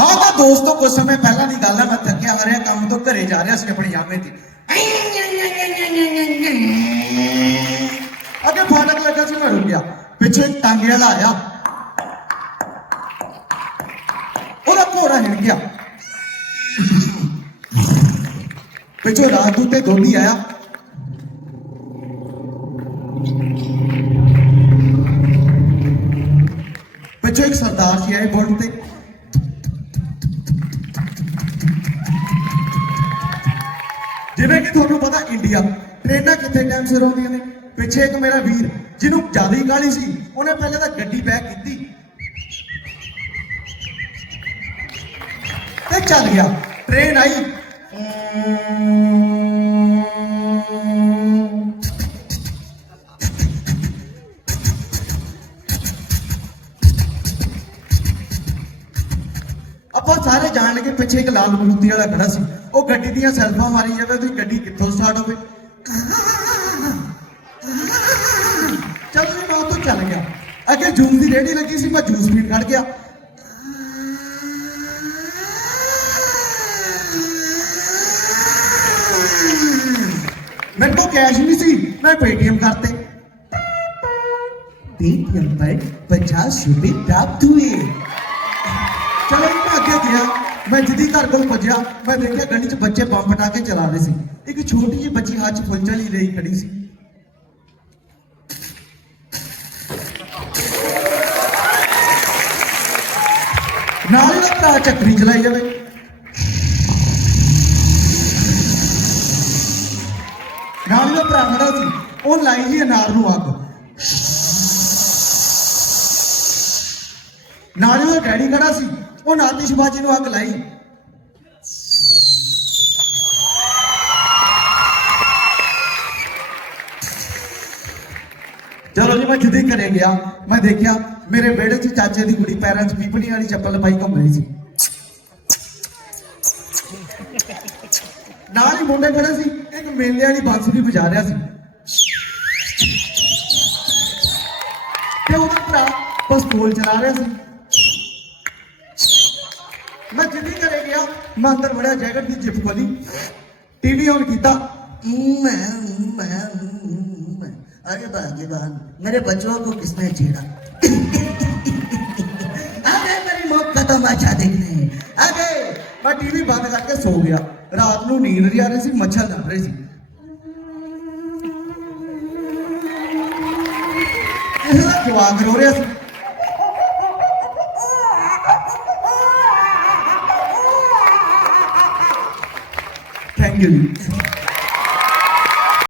ਹਾਂ, ਤਾਂ ਦੋਸਤੋ ਕੁਝ ਸਮੇਂ ਪਹਿਲਾਂ ਦੀ ਗੱਲ ਹੈ ਮੈਂ ਥੱਕਿਆ ਹਾਰਿਆ ਕੰਮ ਤੋਂ ਘਰੇ ਜਾ ਰਿਹਾ ਸੀ ਆਪਣੀ ਯਾਮੇ ਤੇ। ਅੱਗੇ ਫਾਟਕ ਲੱਗਾ ਸੀ, ਮੈਂ ਰੁਕ ਗਿਆ। ਪਿੱਛੇ ਇੱਕ ਟਾਂਗੇ ਵਾਲਾ ਆਇਆ। ਉਹਦਾ ਘੋੜਾ ਹਿਲ ਗਿਆ। ਪਿੱਛੇ ਰਾਜਦੂਤ ਤੇ ਦੋਦੀ ਆਇਆ। ਪਿੱਛੇ ਇੱਕ ਸਰਦਾਰ ਜੀ ਆਏ ਬੋਰਡ ਤੇ। ਜਿਵੇਂ ਕਿ ਤੁਹਾਨੂੰ ਪਤਾ ਇੰਡੀਆ, ਟ੍ਰੇਨਾਂ ਕਿੱਥੇ ਟਾਈਮ ਸਿਰ ਆਉਂਦੀਆਂ ਨੇ? ਪਿੱਛੇ ਇੱਕ ਮੇਰਾ ਵੀਰ, ਜਿਹਨੂੰ ਜ਼ਿਆਦਾ ਹੀ ਕਾਹਲੀ ਸੀ, ਉਹਨੇ ਪਹਿਲਾਂ ਤਾਂ ਗੱਡੀ ਬੈਕ ਕੀਤੀ। ਤੇ ਚੱਲ ਗਿਆ ਟ੍ਰੇਨ ਆਈ। ਉਹ ਸਾਰੇ ਜਾਣ ਕੇ ਪਿੱਛੇ ਇੱਕ ਲਾਲ ਬਲੂਤੀ ਵਾਲਾ ਖੜਾ ਸੀ। ਉਹ ਗੱਡੀ ਦੀਆਂ ਸੈਲਫਾਂ ਮਾਰੀ ਜਾਵੇ ਵੀ ਗੱਡੀ ਕਿੱਥੋਂ ਸਟਾਰਟ ਹੋਵੇ? ਚੱਲ ਜੀ, ਮੈਂ ਉਤੋਂ ਚੱਲ ਗਿਆ। ਅੱਗੇ ਜੂਸ ਦੀ ਰੇੜੀ ਲੱਗੀ ਸੀ, ਮੈਂ ਜੂਸ ਪੀਣ ਖੜ ਗਿਆ। ਮੇਰੇ ਕੋਲ ਕੈਸ਼ ਨਹੀਂ ਸੀ, ਮੈਂ ਪੇਟੀਐਮ ਕਰਤੇ। 30 ਰੁਪਏ 50 ਰੁਪਏ ਪ੍ਰਾਪਤ ਹੋਏ। ਚਲੋ ਜੀ, ਮੈਂ ਅੱਗੇ ਗਿਆ। ਮੈਂ ਜਿੱਦੀ ਘਰ ਕੋਲ ਭੱਜਿਆ। ਮੈਂ ਦੇਖਿਆ ਗਲੀ 'ਚ ਬੱਚੇ ਬੰਬ ਫਟਾ ਕੇ ਚਲਾ ਰਹੇ ਸੀ। ਇੱਕ ਛੋਟੀ ਜਿਹੀ ਬੱਚੀ ਹੱਥ 'ਚ ਫੁੱਲ ਝੜੀ ਲਈ ਖੜੀ ਸੀ। ਨਾਲ ਹੀ ਭਰਾ ਚੱਕਰੀ ਚਲਾਈ ਜਾਵੇ। ਨਾਲ ਹੀ ਭਰਾ ਖੜਾ ਸੀ। ਉਹ ਲਾਈ ਜੀ ਅਨਾਰ ਨੂੰ ਅੱਗ। ਨਾਲ ਹੀ ਉਹ ਡੈਡੀ ਖੜਾ ਸੀ, ਉਹ ਨਾਤਿਸ਼ਬਾਜੀ ਨੂੰ ਅੱਗ ਲਾਈ। ਚਲੋ ਜੀ, ਮੈਂ ਜਿੱਦੀ ਘਰੇ ਗਿਆ, ਮੈਂ ਦੇਖਿਆ ਮੇਰੇ ਵਿਹੜੇ 'ਚ ਚਾਚੇ ਦੀ ਕੁੜੀ ਪੈਰਾਂ 'ਚ ਪੀਪਣੀ ਵਾਲੀ ਚੱਪਲ ਪਾਈ ਘੁੰਮ ਰਹੀ ਸੀ। ਨਾਲ ਹੀ ਮੁੰਡੇ ਖੜੇ ਸੀ, ਇੱਕ ਮੇਲੇ ਵਾਲੀ ਬਾਂਸੁਰੀ ਵਜਾ ਰਿਹਾ ਸੀ। ਤੇ ਉਹਦਾ ਭਰਾ ਪਿਸਤੌਲ ਚਲਾ ਰਿਹਾ ਸੀ। ਮੈਂ ਜਿੱਦੀ ਘਰੇ ਗਿਆ ਮੈਂ ਅੰਦਰ ਵੜਿਆ ਜੈਕਟ ਦੀ ਜਿਪ ਖੋਲੀ ਟੀਵੀ ਔਨ ਕੀਤਾ मैं मैं मैं अरे भगवान मेरे बच्चों को किसने छेड़ा अरे मेरी मौत का तमाशा देखने अरे मैं टीवी बंद करके सो गया रात ਨੂੰ ਨੀਂਦ ਨਹੀਂ ਆ ਰਹੀ ਸੀ ਮੱਛਰ ਲੱਗ ਰਹੇ ਸੀ ਇਹਦਾ ਜਵਾਬ ਰੋ ਰਿਹਾ ਸੀ Thank you.